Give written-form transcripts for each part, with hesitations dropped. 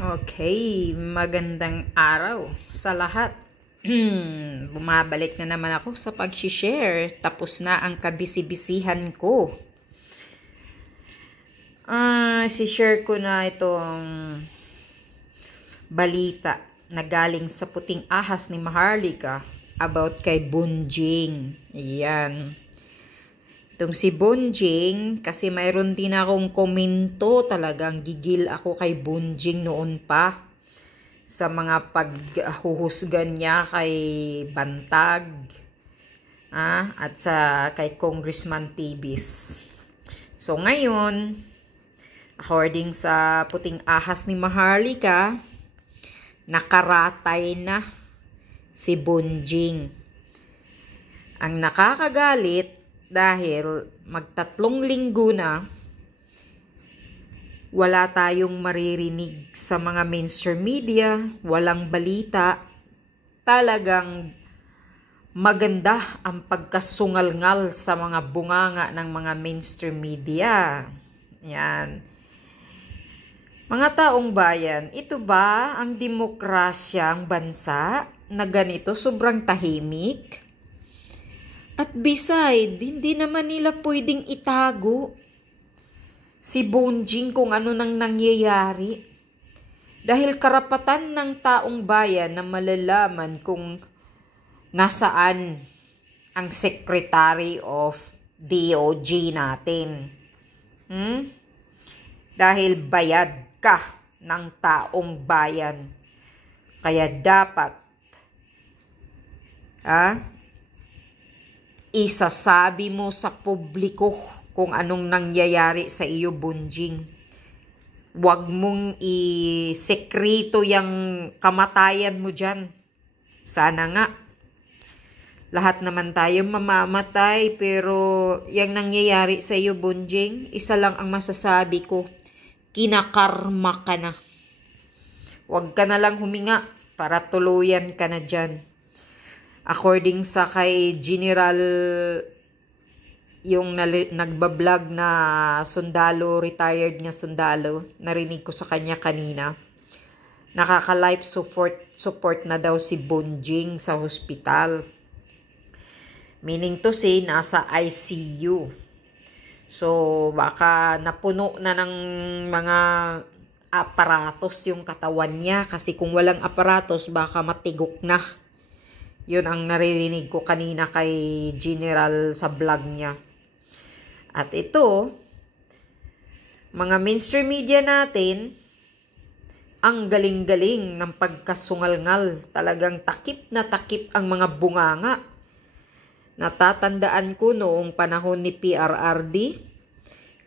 Okay, magandang araw sa lahat. Bumabalik na naman ako sa pag-share. Tapos na ang kabisi-bisihan ko. Si-share ko na itong balita na galing sa puting ahas ni Maharlika about kay Bunjing. Ayan. Itong si Bunjing, kasi mayroon din akong komento, talagang gigil ako kay Bunjing noon pa sa mga paghuhusgan niya kay Bantag at sa kay Congressman Tibis. So ngayon, according sa puting ahas ni Maharlika, nakaratay na si Bunjing. Ang nakakagalit, dahil magtatlong linggo na wala tayong maririnig sa mga mainstream media, walang balita. Talagang maganda ang pagkasungal-ngal sa mga bunganga ng mga mainstream media. Yan. Mga taong bayan, ito ba ang demokrasyang bansa na ganito sobrang tahimik? At beside, hindi naman nila pwedeng itago si Bunjing kung ano nang nangyayari. Dahil karapatan ng taong bayan na malalaman kung nasaan ang Secretary of DOJ natin. Dahil bayad ka ng taong bayan. Kaya dapat, isasabi mo sa publiko kung anong nangyayari sa iyo, Bunjing. Huwag mong isekreto yung kamatayan mo dyan. Sana nga. Lahat naman tayo mamamatay, pero yung nangyayari sa iyo, Bunjing, isa lang ang masasabi ko. Kinakarma ka na. Huwag ka na lang huminga para tuluyan ka na dyan. According sa kay General, yung nagbablog na sundalo, retired na sundalo, narinig ko sa kanya kanina, nakaka-life support na daw si Bunjing sa hospital. Meaning to say, nasa ICU. So, baka napuno na ng mga aparatos yung katawan niya, kasi kung walang aparatos, baka matigok na. Yun ang naririnig ko kanina kay General sa vlog niya. At ito, mga mainstream media natin, ang galing-galing ng pagkasungal-ngal. Talagang takip na takip ang mga bunganga. Natatandaan ko noong panahon ni PRRD,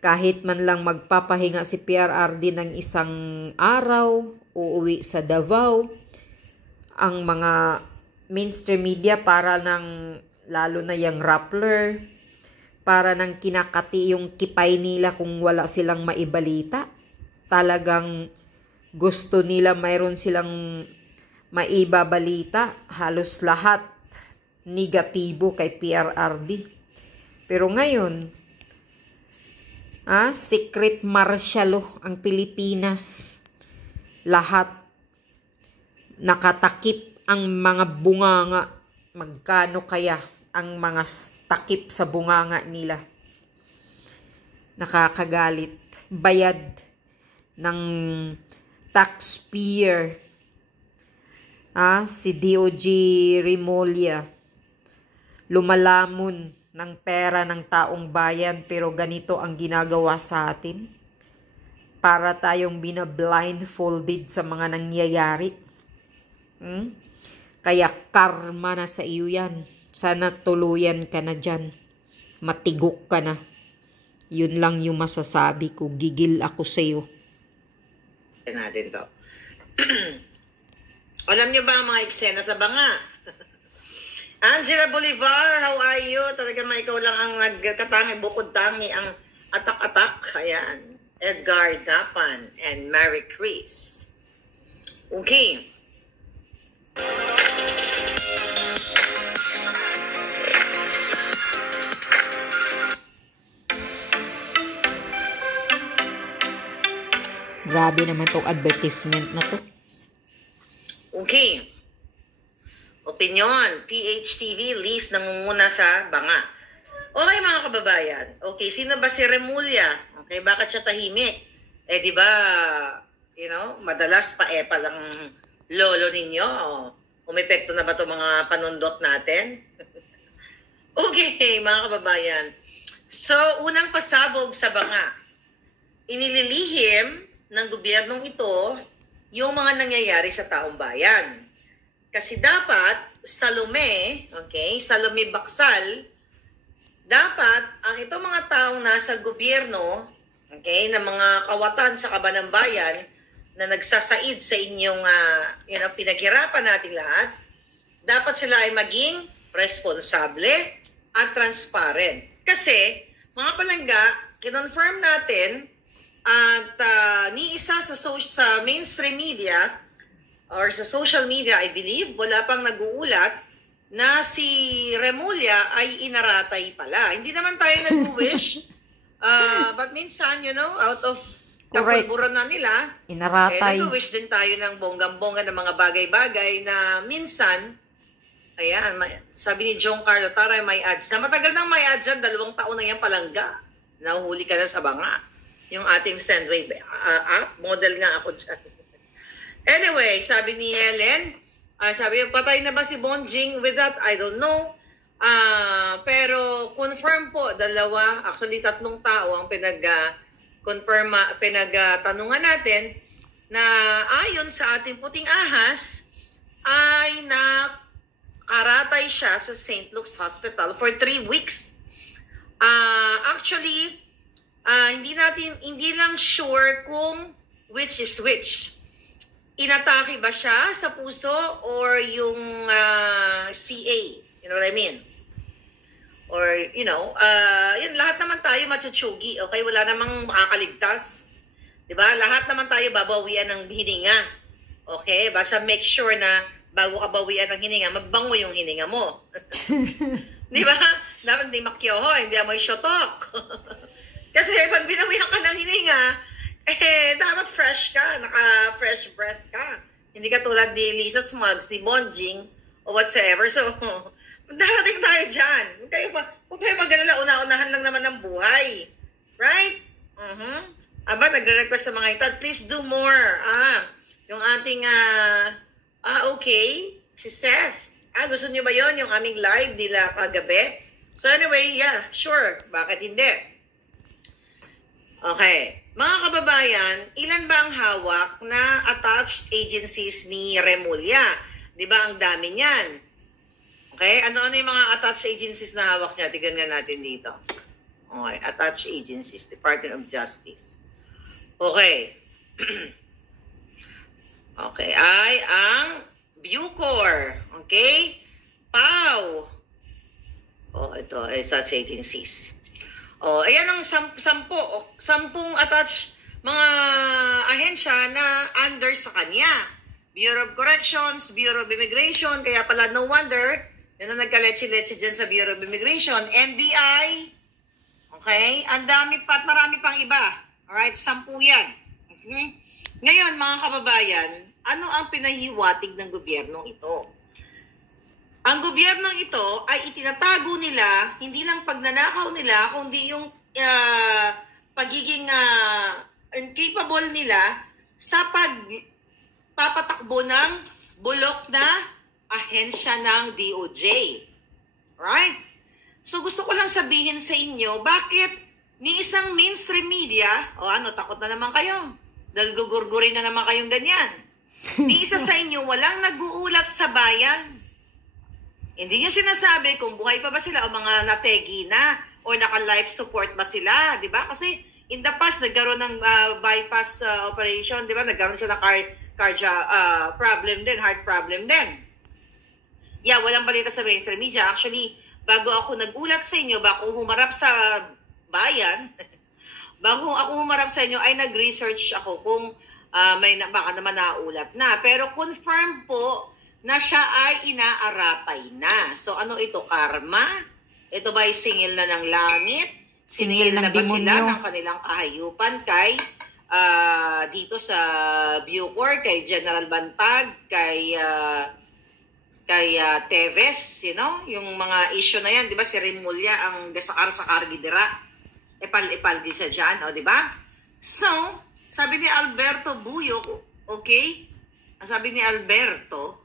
kahit man lang magpapahinga si PRRD ng isang araw, uuwi sa Davao, ang mga mainstream media para ng, lalo na yung Rappler, para ng kinakati yung kipay nila kung wala silang maibalita. Talagang gusto nila mayroon silang maibabalita. Halos lahat negatibo kay PRRD. Pero ngayon, secret martial ang Pilipinas. Lahat nakatakip ang mga bunganga. Magkano kaya ang mga takip sa bunganga nila? Nakakagalit. Bayad ng taxpayer. Si DOJ Remulla. Lumalamon ng pera ng taong bayan, pero ganito ang ginagawa sa atin. Para tayong bina-blindfolded sa mga nangyayari. Kaya karma na sa iyo yan. Sana tuluyan ka na dyan. Matigok ka na. Yun lang yung masasabi ko. Gigil ako sa iyo. Natin to. Alam niyo ba ang mga eksena sa banga? Angela Bolivar, how are you? Talaga may ikaw lang ang nagkatangi, bukod tangi ang atak-atak. Ayan. Edgar Dapan and Mary Chris. Okay. Grabe naman tong advertisement na to. Okay. Opinion, PHTV, Liz nangunguna sa banga. Okay mga kababayan. Okay, sino ba si Remulla? Okay, bakit siya tahimik? Eh di ba, madalas pa lang lolo ninyo. Umepekto na ba 'tong mga panundot natin? Okay, mga kababayan. So, unang pasabog sa banga. Inililihim ng gobyernong ito yung mga nangyayari sa taong bayan. Kasi dapat, Salome Baksal, dapat ang itong mga taong nasa gobyerno, na mga kawatan sa kaban ng bayan, na nagsasaid sa inyong pinaghirapan natin lahat, dapat sila ay maging responsable at transparent. Kasi, mga palangga, kinonfirm natin at ni isa sa mainstream media or sa social media, I believe, wala pang nag-uulat na si Remulla ay inaratay pala. Hindi naman tayo nag-wish, but minsan, out of kapulburan na nila, inaratay. Nag-wish din tayo ng bonggang-bongga ng mga bagay-bagay na minsan, ayan, sabi ni John Carlo, taray may ads. Na matagal nang may ads yan, 2 taon na yan palangga. Nahuhuli ka na sa banga. Yung ating Sendwave app, model nga ako dyan. Anyway, sabi ni Helen, sabi niya, patay na ba si Bonjing? With that, I don't know. Pero confirm po, 2, actually 3 tao ang pinagtanungan natin na ayon sa ating puting ahas ay nakaratay siya sa St. Luke's Hospital for 3 weeks. Actually, hindi lang sure kung which is which. Inatake ba siya sa puso or yung CA? You know what I mean? Or, yun, lahat naman tayo matutsugi, okay? Wala namang makakaligtas. Diba? Lahat naman tayo babawian ng hininga. Okay? Basta make sure na bago ka bawian ng hininga, magbango yung hininga mo. Diba? Dapat hindi makyoho, hindi amoy shotok. Kasi pag binawian ka ng hininga, dapat fresh ka, naka-fresh breath ka. Hindi ka tulad ni Lisa Smugs, ni Bonjing, o whatsoever. So, darating tayo dyan. Huwag kayo mag-alala, una-unahan lang naman ng buhay. Right? Aba, nagre-request sa mga ito, please do more. Yung ating, okay, si Seth. Gusto niyo ba yon yung aming live nila kagabi? So anyway, yeah, sure. Bakit hindi? Okay. Mga kababayan, ilan ba ang hawak na attached agencies ni Remulla? Di ba ang dami niyan? Okay, ano-ano yung mga attached agencies na hawak niya? Tignan nga natin dito. Okay, attached agencies, Department of Justice. Okay. Okay, ay ang Bucor. Okay? PAW. Ito, such agencies. Ayan ang 10 attached mga ahensya na under sa kanya. Bureau of Corrections, Bureau of Immigration, kaya pala no wonder, yun ang nagkaletse-letse dyan sa Bureau of Immigration, NBI, okay? Ang dami pa at marami pang iba. Alright, 10 yan. Okay? Ngayon, mga kababayan, ano ang pinahiwatig ng gobyernong ito? Ang gobyernong ito ay itinatago nila, hindi lang pagnanakaw nila, kundi yung pagiging incapable nila sa pagpapatakbo ng bulok na ahensya ng DOJ. Right? So gusto ko lang sabihin sa inyo, bakit ni isang mainstream media, takot na naman kayo, dahil gugurgurin na naman kayong ganyan. Ni isa sa inyo, walang nag-uulat sa bayan. Hindi niyo sinasabi kung buhay pa ba sila o mga nategi na o naka-life support ba sila, di ba? Kasi in the past, nagkaroon ng bypass operation, di ba? Nagkaroon sila problem din, heart problem din. Yeah, walang balita sa mainstream media. Actually, bago ako nag-ulat sa inyo, bago humarap sa bayan, bago ako humarap sa inyo, ay nag-research ako kung baka naman naulat na. Pero confirm po na siya ay inaaratay na. So ano ito, karma? Ito ba ay singil na ng langit? Singil na ba demonyo sila ng kanilang kahayupan kay dito sa Bucor, kay General Bantag, kay Teves, yung mga issue na yan, di ba? Si Remulla ang gasakar-sakar gidira. Epal-epal din siya dyan, di ba? So, sabi ni Alberto Buyok, okay? Sabi ni Alberto,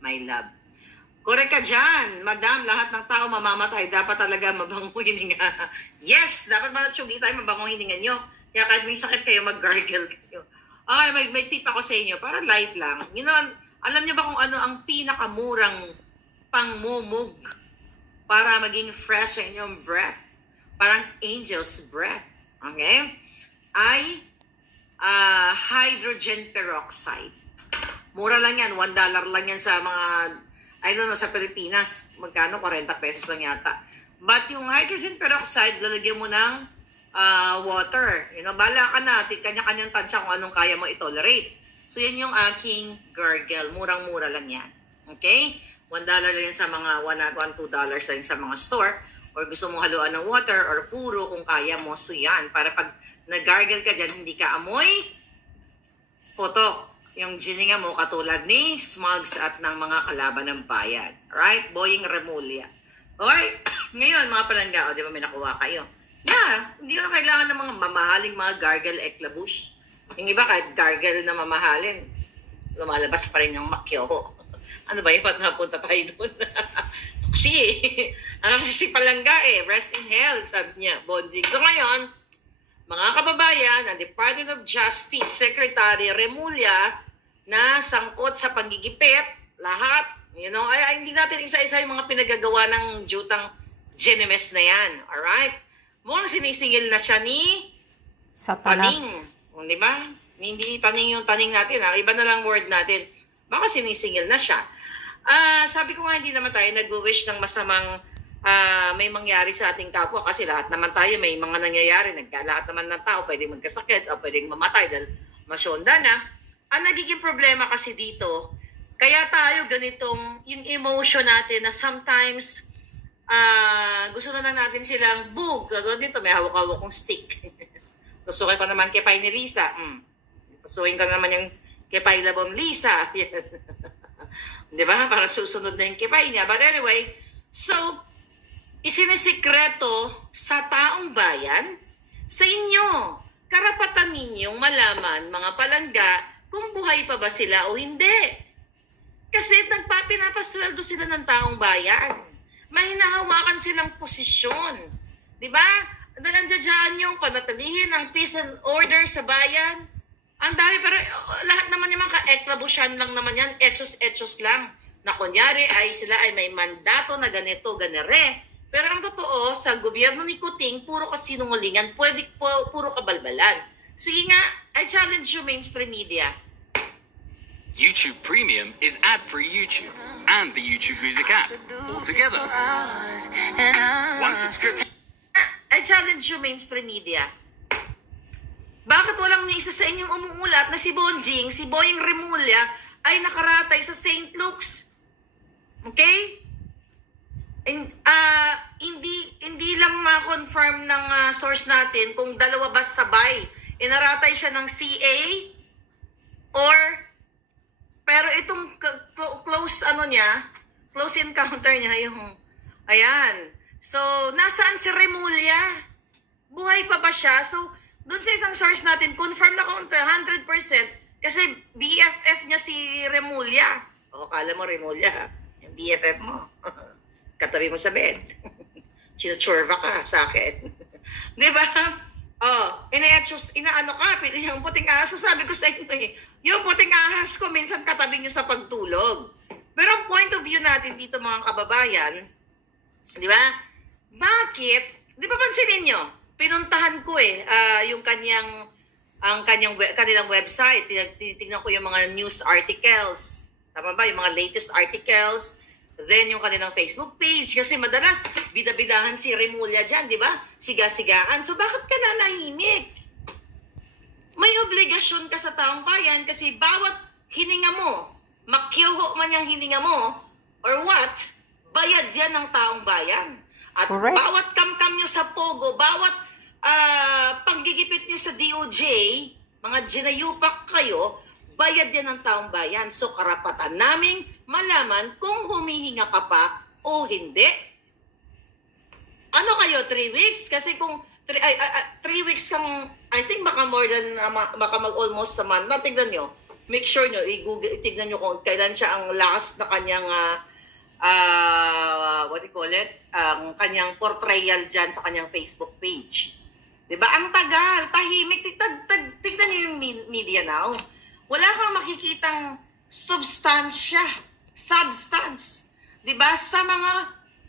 my love. Correct ka dyan, madam, lahat ng tao mamamatay, dapat talaga mabangong hininga. Yes, dapat manatsugi tayo mabangong hininga nyo. Kaya kahit may sakit kayo, mag-gargle kayo. Okay, may tip ako sa inyo, para light lang. Alam niyo ba kung ano ang pinakamurang pangmumug para maging fresh ang inyong breath? Parang angel's breath. Okay? Ay hydrogen peroxide. Mura lang yan, $1 lang yan sa mga, I don't know, sa Pilipinas, magkano? 40 pesos lang yata. But yung hydrogen peroxide, lalagyan mo ng water. Bala ka na, kanya-kanyang tansya kung anong kaya mo i-tolerate. So, yan yung aking gargle. Murang-mura lang yan. Okay? $1 lang yan sa mga, $1-2 lang sa mga store. Or gusto mong haluan ng water or puro kung kaya mo. So, yan. Para pag nag-gargle ka dyan, hindi ka amoy potok. Yung gininga mo katulad ni Smugs at ng mga kalaban ng bayan. Alright? Boying Remulla. Alright? Ngayon, mga palangga, di ba may nakuha kayo? Yeah, hindi ko na kailangan ng mga mamahaling mga gargle eclabouche. Yung iba kahit gargle na mamahalin, lumalabas pa rin yung makyoho. Ano ba yun? Ba't napunta tayo doon? Kasi si Palangga rest in hell, sabi niya, Bonjing. So ngayon, mga kababayan, ang Department of Justice Secretary Remulla na sangkot sa panggigipit, lahat, ay hindi natin isa-isa yung mga pinagagawa ng jutang Genemes na yan. Alright? Mukhang sinisingil na siya ni Satanas. Taning. Di ba? Hindi taning yung taning natin. Iba na lang word natin. Baka sinisingil na siya. Sabi ko nga, hindi naman tayo nag-wish ng masamang may mangyari sa ating kapwa kasi lahat naman tayo may mga nangyayari. Lahat naman ng tao pwedeng magkasakit o pwedeng mamatay dahil masyonda na. Ang nagiging problema kasi dito, kaya tayo ganitong yung emotion natin na sometimes gusto na lang natin silang bug. Dito may hawak-hawak kong stick. Tusukin pa naman kay Pai ni Lisa. Tusukin ka naman yung kay Pai Labong Lisa. Di ba? Para susunod na yung kay Pai niya. But anyway, so, isinisikreto sa taong bayan, sa inyo. Karapatan ninyong malaman, mga palangga, kung buhay pa ba sila o hindi. Kasi pinapasweldo sila ng taong bayan. May hinahawakan silang posisyon. Di ba? Nandiyan yung panatilihin ang peace and order sa bayan. Ang dami, pero lahat naman yung mga ka-eklabusyan lang naman yan, etchos lang. Na kunyari ay sila ay may mandato na ganito, ganere. Pero ang totoo, sa gobyerno ni Kuting, puro kasinungalingan, puro kabalbalan. Sige nga, I challenge you mainstream media. YouTube Premium is ad-free YouTube and the YouTube Music app all together. One subscription. I challenge you mainstream media. Bakit walang ni isa sa inyong umuulat na si Bonjing, si Boying Remulla ay nakaratay sa St. Luke's? Okay? Hindi lang ma-confirm ng source natin kung dalawa ba sabay. Inaratay siya ng CA or pero itong close encounter niya yung ayan. So, nasaan si Remulla? Buhay pa ba siya? So, doon sa isang source natin, confirm na 100% kasi BFF niya si Remulla. O, kala mo Remulla, yung BFF mo. Katabi mo sa bed. Chinuchorva ka sa akin. Di ba? Inaano ka, yung puting aso, sabi ko sa inyo yung puting ahas ko, minsan katabi nyo sa pagtulog. Pero ang point of view natin dito, mga kababayan, di ba? Bakit? Di ba pansinin nyo? Pinuntahan ko yung kanilang website. Tinitingnan ko yung mga news articles. Tama ba? Yung mga latest articles. Then yung kanilang Facebook page. Kasi madalas, bida-bidahan si Remulla dyan, di ba? Siga-sigaan. So bakit ka nanahimik? May obligasyon ka sa taong bayan kasi bawat hininga mo, makyoho man yung hininga mo, or what, bayad yan ng taong bayan. At correct. Bawat kamkam nyo sa Pogo, bawat panggigipit niyo sa DOJ, mga ginayupak kayo, bayad yan ng taong bayan. So, karapatan naming malaman kung humihinga ka pa o hindi. Ano kayo, 3 weeks? Kasi kung 3 weeks kang, I think baka more than, baka mag-almost a month. Tignan nyo. Make sure nyo, tignan nyo kung kailan siya ang last na kanyang, what do you call it? Kanyang portrayal dyan sa kanyang Facebook page. Diba? Ang tagal, tahimik. Tignan nyo yung media now. Wala kang makikitang substance. Diba? Sa mga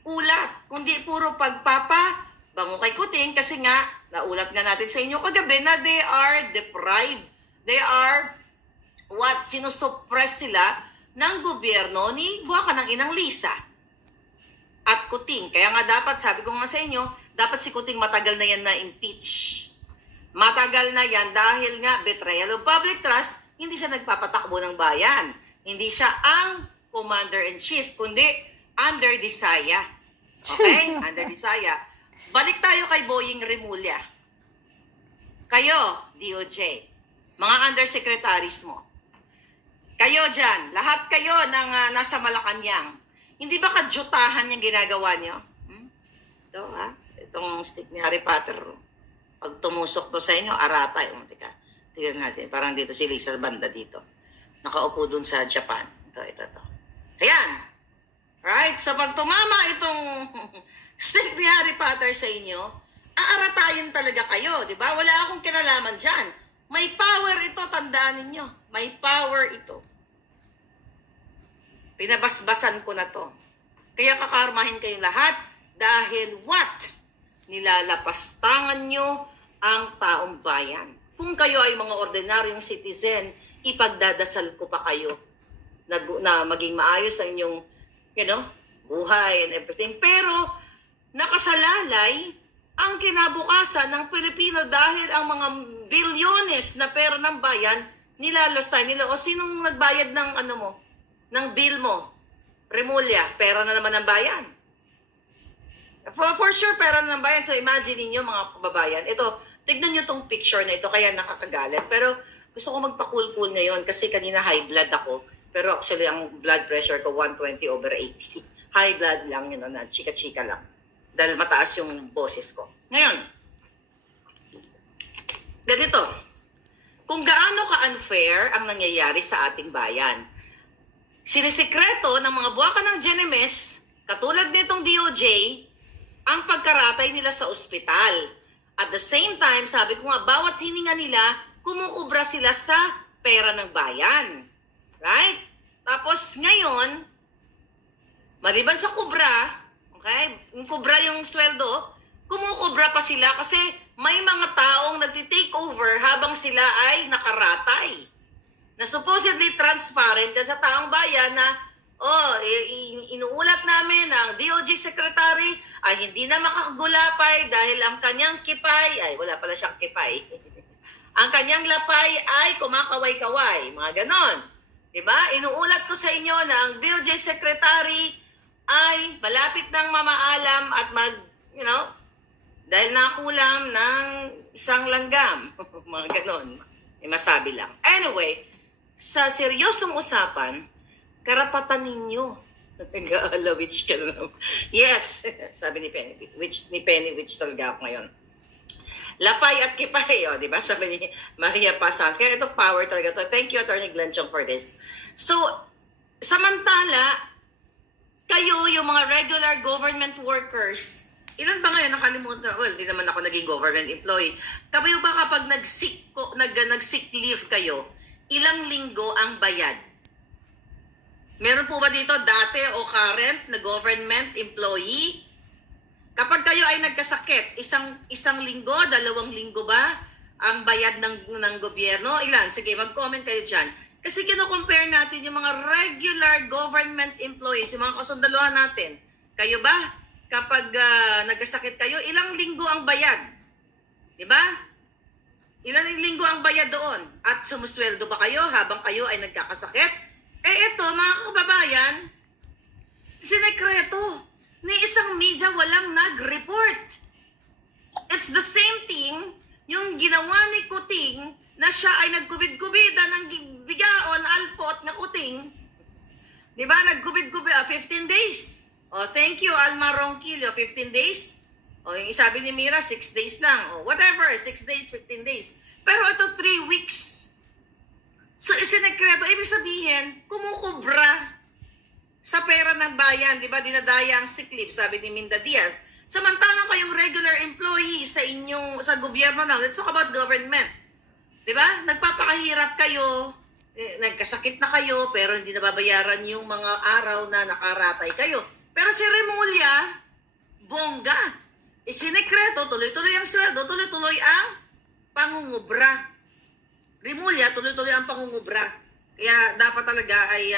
ulat. Kundi puro pagpapa, bango kay Kuting, kasi nga, naulat nga natin sa inyo kagabi na they are deprived. They are sinusuppress sila ng gobyerno ni buwaka ng inang Lisa at Kuting. Kaya nga dapat, sabi ko nga sa inyo, dapat si Kuting matagal na yan na impeach. Matagal na yan dahil nga betrayal of public trust, hindi siya nagpapatakbo ng bayan. Hindi siya ang commander-in-chief, kundi under Disaya. Okay? Under Disaya. Balik tayo kay Boying Rimulya. Kayo, DOJ, mga undersecretaries mo, kayo dyan, lahat kayo ng nasa Malacanang, hindi ba kadyutahan yung ginagawa nyo? Ito ha, itong stick ni Harry Potter, pag tumusok to sa inyo, aratay. Teka, tignan natin, parang dito si Lisa banda dito. Nakaupo dun sa Japan. Ito. Ayan. Right? So pag tumama itong stick ni Harry Potter sa inyo, aaratayin talaga kayo, di ba? Wala akong kinalaman dyan. May power ito, tandaan ninyo. May power ito. Pinabasbasan ko na to. Kaya kakarmahin kayong lahat dahil what? Nilalapastangan nyo ang taong bayan. Kung kayo ay mga ordinaryong citizen, ipagdadasal ko pa kayo na maging maayos ang inyong, buhay and everything. Pero, nakasalalay ang kinabukasan ng Pilipino dahil ang mga bilyones na pera ng bayan, nilalastay nila. O sinong nagbayad ng ng bill mo? Rimulya, pera na naman ng bayan. For sure, pera na ng bayan. So imagine niyo mga kababayan. Ito, tignan niyo tong picture na ito, kaya nakakagalit. Pero gusto ko magpa-cool ngayon kasi kanina high blood ako. Pero actually, ang blood pressure ko 120/80. High blood lang, na chika-chika lang. Dahil mataas yung boses ko. Ngayon, ganito. Kung gaano ka-unfair ang nangyayari sa ating bayan, sinisikreto ng mga buwaka ng GNMS, katulad nitong DOJ, ang pagkaratay nila sa ospital. At the same time, sabi ko nga, bawat hininga nila, kumukubra sila sa pera ng bayan. Right? Tapos ngayon, maliban sa kubra, okay, yung kubra yung sweldo, kumukubra pa sila kasi may mga taong nagtitake over habang sila ay nakaratay. Na supposedly transparent sa taong bayan na, inuulat namin ang DOJ Secretary ay hindi na makakagulapay dahil ang kanyang kipay, wala pala siyang kipay. Ang kanyang lapay ay kumakaway-kaway. Mga ganon. Diba? Inuulat ko sa inyo na ang DOJ Secretary ay malapit ng mamaalam at dahil nakulam ng isang langgam. Mga ganon. Masabi lang. Anyway, sa seryosong usapan, karapatan ninyo. Nag-alawitch ka na naman. Yes, sabi ni Penny. Witch talaga ako ngayon. Lapay at kipay, di ba? Sabi ni Maria Pasans. Kaya ito power talaga to. Thank you, Attorney Glenn Chong, for this. So, samantala, kayo, yung mga regular government workers, ilan ba ngayon nakalimutan? Well, di naman ako naging government employee. Kayo ba kapag nag-sick leave kayo, ilang linggo ang bayad? Meron po ba dito dati o current na government employee? Kapag kayo ay nagkasakit, isang linggo, 2 linggo ba ang bayad ng gobyerno? Ilan? Sige, mag-comment kayo dyan. Kasi kino-compare natin yung mga regular government employees, yung mga kasundaluhan natin. Kayo ba? Kapag nagkasakit kayo, ilang linggo ang bayad? Diba? Ilang linggo ang bayad doon? At sumusweldo ba kayo habang kayo ay nagkakasakit? Ito, mga kababayan, sinekreto. Ni isang media walang nag-report. it's the same thing yung ginawa ni Kuting na siya ay nagkubid-kubida ng bigaon, alpot na Kuting. Di ba? Nagkubid-kubid, 15 days. Oh, thank you, Alma Ronquillo, 15 days. O, yung sabi ni Mira, 6 days lang. O, whatever, 6 days, 15 days. Pero ito, 3 weeks. So, isinekreto, ibig sabihin, kumukubra sa pera ng bayan. Di ba, dinadaya ang sick leave, sabi ni Minda Diaz. Samantalang kayong regular employee sa gobyerno lang. Let's talk about government. Di ba? Nagpapakahirap kayo, nagkasakit na kayo, pero hindi nababayaran yung mga araw na nakaratay kayo. Pero si Remulla, bongga. Isinekreto, tuloy-tuloy ang sweldo, tuloy-tuloy ang pangungubra. Remulla, tuloy-tuloy ang pangungubra. Kaya dapat talaga ay,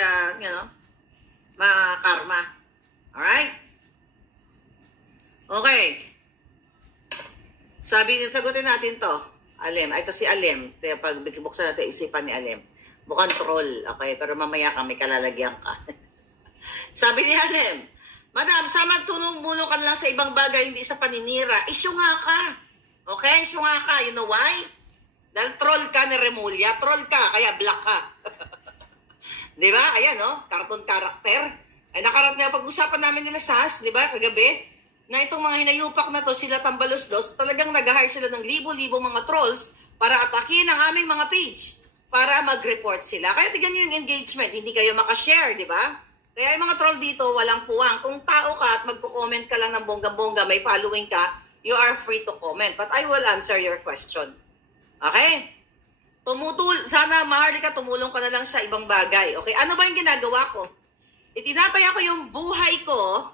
makarma. Alright? Okay. Sagutin natin to. Alem. Ito si Alem. Pag buksan natin isipan ni Alem. Mukhang troll. Okay, pero mamaya kami kalalagyan ka. Sabi ni Alem, Madam, samang tulong-mulong ka lang sa ibang bagay, hindi sa paninira. Isyu nga ka. Okay? Isyu nga ka. You know why? Dahil troll ka ni Remulla. Troll ka, kaya black ka. Di ba? Ayan, no? Cartoon character. Ay, nakarat na pag-usapan namin nila SAS, di ba? Kagabi, na itong mga hinayupak na to, sila Tambalusdos, talagang nag-hire sila ng libo-libo mga trolls para atakin ang aming mga page para mag-report sila. Kaya tignan nyo yung engagement. Hindi kayo makashare, di ba? Kaya yung mga troll dito, walang puwang. Kung tao ka at magko-comment ka lang ng bongga-bongga, may following ka, you are free to comment. But I will answer your question. Okay? Sana, Maharlika, tumulong ka na lang sa ibang bagay. Okay? Ano ba yung ginagawa ko? Itinataya ko yung buhay ko,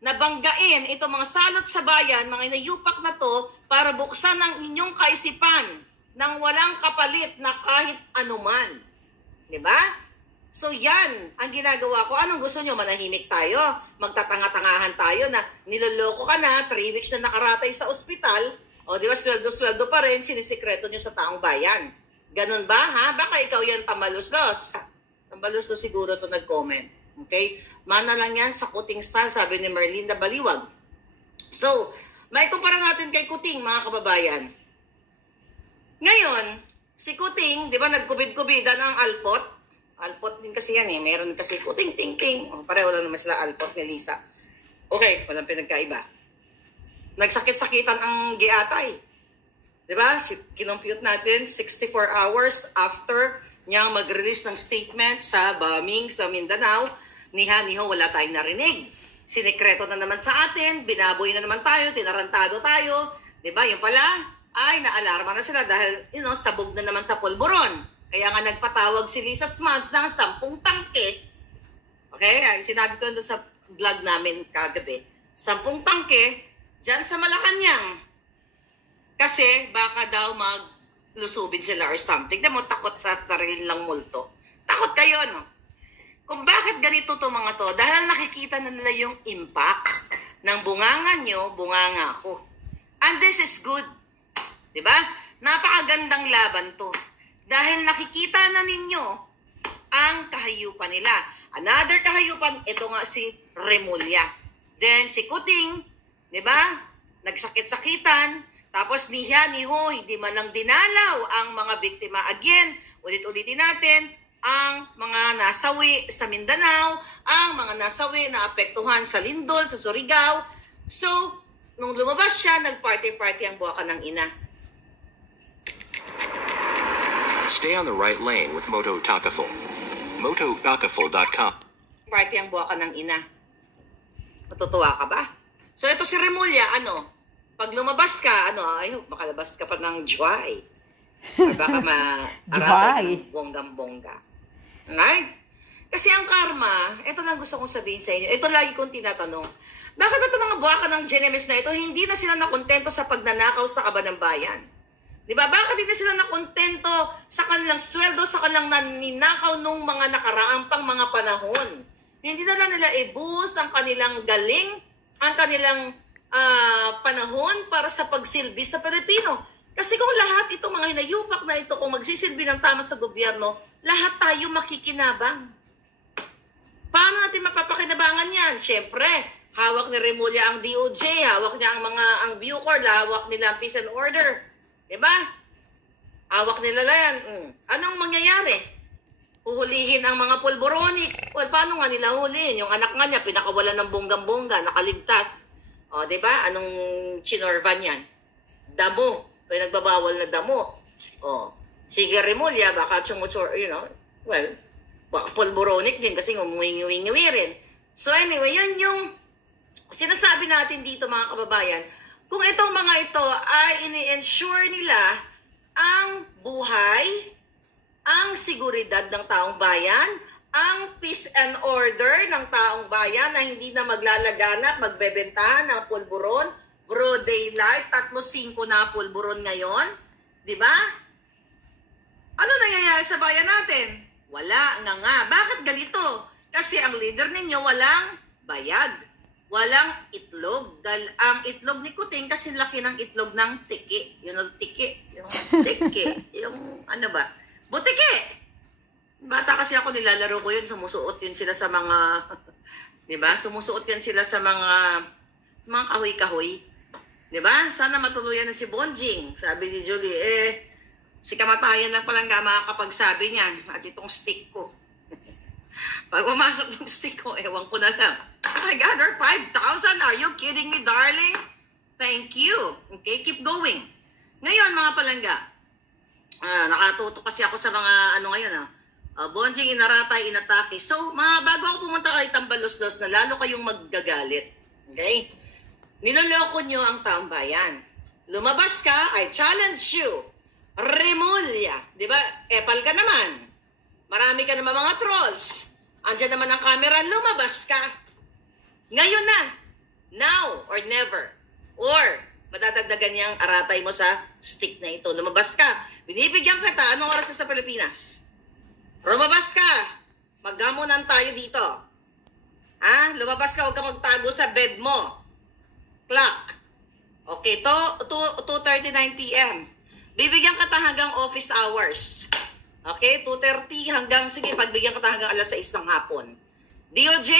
nabanggain itong mga salot sa bayan, mga inayupak na to, para buksan ang inyong kaisipan ng walang kapalit na kahit anuman. Diba? So yan ang ginagawa ko. Anong gusto nyo? Manahimik tayo? Magtatanga-tangahan tayo na niloloko ka na, 3 weeks na nakaratay sa ospital, o di ba sweldo-sweldo pa rin, sinisikreto nyo sa taong bayan. Ganun ba, ha? Baka ikaw yan Tambalusdos. Tambalusdos siguro to nag-comment. Okay? Mana lang yan sa Kuting style, sabi ni Merlinda Baliwag. So, may kumpara natin kay Kuting, mga kababayan. Ngayon, si Kuting, di ba nagkubid-kubidan ang alpot? Alpot din kasi yan eh. Meron kasi Kuting, ting-ting. Pareho lang naman sila alpot ni Lisa. Okay, walang pinagkaiba. Nagsakit-sakitan ang giatay. Diba? Kinompute natin 64 hours after niyang mag-release ng statement sa bombing sa Mindanao. Niha-niho, wala tayong narinig. Sinekreto na naman sa atin. Binaboy na naman tayo. Tinarantado tayo. Diba? Yung pala, ay naalarma na sila dahil, sabog na naman sa pulburon. Kaya nga nagpatawag si Lisa Smugs ng 10 tangke. Okay? Sinabi ko doon sa vlog namin kagabi. 10 tangke dyan sa Malacanang. Kasi baka daw maglusubin sila or something. Demo, takot sa sarili lang multo. Takot kayo, no? Kung bakit ganito to mga to, dahil nakikita na nila yung impact ng bunganga nyo, bunganga ko. And this is good. Diba? Napakagandang laban to. Dahil nakikita na ninyo ang kahayupan nila. Another kahayupan, ito nga si Remulla. Then si Kuting, di ba? Nagsakit-sakitan. Tapos niho, hindi man lang dinalaw ang mga biktima. Again, ulit-ulitin natin, ang mga nasawi sa Mindanao, ang mga nasawi na apektuhan sa Lindol, sa Surigao. So, nung lumabas siya, nag-party-party ang buwaka ng ina. Stay on the right lane with Moto Takaful. MotoTakaful.com. Party ang buwaka ng ina. Matutuwa ka ba? So ito si Remulla, pag lumabas ka, makalabas ka pa ng joy. Or baka ma-aratan ng bonggang-bongga. Right? Kasi ang karma, ito lang gusto kong sabihin sa inyo. Ito lagi kong tinatanong. Bakit ba ito mga buwaka ng Genemis na ito, hindi na sila nakontento sa pagnanakaw sa kaba ng bayan? Diba? Bakit hindi sila nakontento sa kanilang sweldo, sa kanilang naninakaw nung mga nakaraang pang mga panahon? Hindi na nila i-boost ang kanilang galing, ang kanilang panahon para sa pagsilbi sa Pilipino. Kasi kung lahat itong mga hinayupak na ito, kung magsisilbi ng tama sa gobyerno, lahat tayo makikinabang. Paano natin mapapakinabangan yan? Siyempre, Hawak ni Remulla ang DOJ, hawak niya ang Bucor, hawak nila ang Peace and Order. Diba? Hawak nila yan. Anong mangyayari? Uhulihin ang mga pulboronic. Well, paano nga nila hulihin? Yung anak nga niya, pinakawalan ng bonggang-bongga, nakaligtas. O, diba? Anong chinorvan yan? Damo. Pinagbabawal na damo. O, sige Remulla, baka well, baka pulboronic din kasi ngumuwi-ngiwi rin. So anyway, yun yung sinasabi natin dito mga kababayan, kung itong mga ito ay ini-ensure nila ang buhay, ang seguridad ng taong bayan, ang peace and order ng taong bayan na hindi na maglalaganap, magbebentahan ng pulburon, broad daylight, 3-5 na pulburon ngayon, di ba? Ano nangyayari sa bayan natin? Wala nga. Bakit ganito? Kasi ang leader ninyo walang bayag. Walang itlog. Ang itlog ni Kuting kasi laki ng itlog ng tiki. Yung tiki. Yung tiki. Yung ano ba? Butiki! Bata kasi ako, nilalaro ko yun. Sumusuot yun sila sa mga... diba? Sumusuot yan sila sa mga kahoy-kahoy. Diba? Sana matuluyan na si Bonjing. Sabi ni Julie, si kamatayan lang palang makakapagsabi niyan. At itong stick ko. Pag pumasok ng stick ko, ewan ko na lang. I got her 5,000. Are you kidding me, darling? Thank you. Okay, keep going. Ngayon, mga palangga, nakatuto kasi ako sa mga ngayon, Bonjing, inaratay, inatake. So, bago ako pumunta kay Tambalos-los na lalo kayong maggagalit. Okay? Niloloko nyo ang taong bayan. Lumabas ka, I challenge you. Remulla. Diba? Epal ka naman. Marami ka naman mga trolls. Andiyan naman ang camera, lumabas ka. Ngayon na. Now or never. Or, madadagdagan niyang aratay mo sa stick na ito. Lumabas ka. Binibigyan kita. Anong oras sa Pilipinas? Lumabas ka. Maggamunan tayo dito. Lumabas ka. Huwag ka magtago sa bed mo. Clock. Okay, 2:39 p.m. Bibigyan kita hanggang office hours. Okay, 2:30 hanggang, sige, pagbigyan kita hanggang alas 6 ng hapon. DOJ,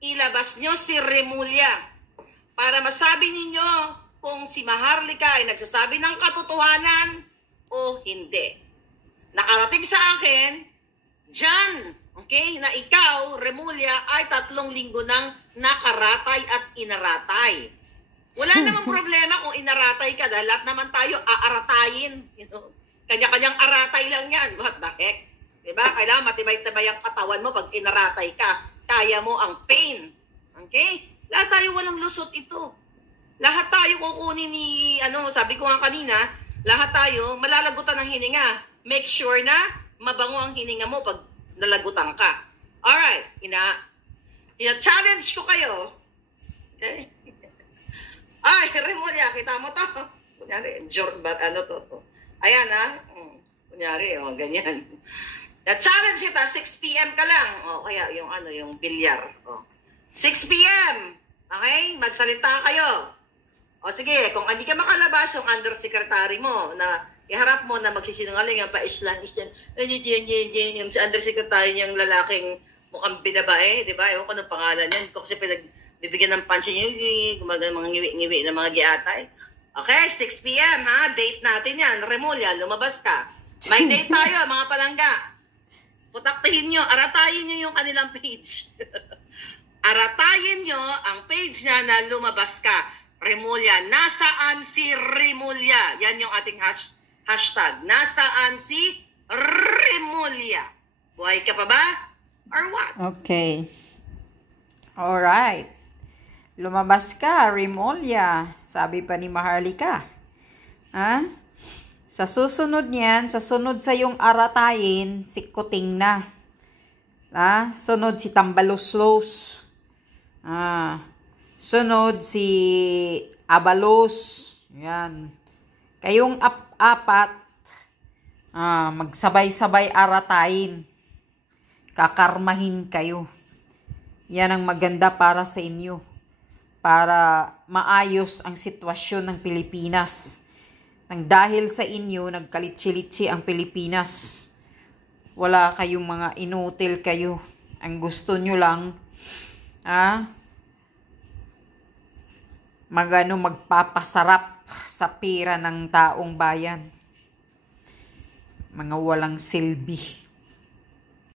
ilabas nyo si Remulla para masabi ninyo kung si Maharlika ay nagsasabi ng katotohanan o hindi. Nakarating sa akin, dyan, okay, na ikaw, Remulla, ay 3 linggo nang nakaratay at inaratay. Wala namang problema kung inaratay ka dahil lahat naman tayo aaratayin. Kanya-kanyang aratay lang yan. What the heck? Diba? Kailangan matibay-tibay ang katawan mo pag inaratay ka. Kaya mo ang pain. Okay? Lahat tayo walang lusot ito. Lahat tayo kukunin ni, sabi ko nga kanina, lahat tayo malalagutan ng hininga. Make sure na mabango ang hininga mo pag nalagutan ka. Alright. Tina-challenge ko kayo. Okay? Ay, Remulla, kita mo to. Kunyari, to. Ayan, kunyari, ganyan. Na-challenge kita, 6 p.m. ka lang. Kaya yung bilyar. 6 p.m. Okay? Magsalita kayo. Sige, kung hindi ka makalabas, yung undersecretary mo, na iharap mo na magsisinungaling, yung pa-islan, yung si undersecretary niyang lalaking mukhang binabae, di ba? Ewan ko ng pangalan yan. Kasi bibigyan ng pansin yung gumagang mga ngiwi-ngiwi ng mga giatay. Okay, 6 p.m. Date natin yan. Remulla, lumabas ka. May date tayo, mga palangga. Putaktihin nyo, aratayin nyo yung kanilang page. Aratayin nyo ang page niya na lumabas ka. Remulla, nasaan si Remulla? Yan yung ating hashtag. Nasaan si Remulla? Buhay ka pa ba? Or what? Okay. Alright. Lumabas ka, Remulla. Sabi pa ni Maharlika. Sa susunod niyan, sa sunod sa yung aratayin, si Kuting na. Sunod si Tambalos-los. Sunod si Abalos. Yan. Kayong apat, magsabay-sabay aratayin. Kakarmahin kayo. Yan ang maganda para sa inyo. Para maayos ang sitwasyon ng Pilipinas. Nang dahil sa inyo, nagkalitsi-litsi ang Pilipinas. Wala kayong mga inutil kayo. Ang gusto nyo lang, magpapasarap sa pera ng taong bayan. Mga walang silbi.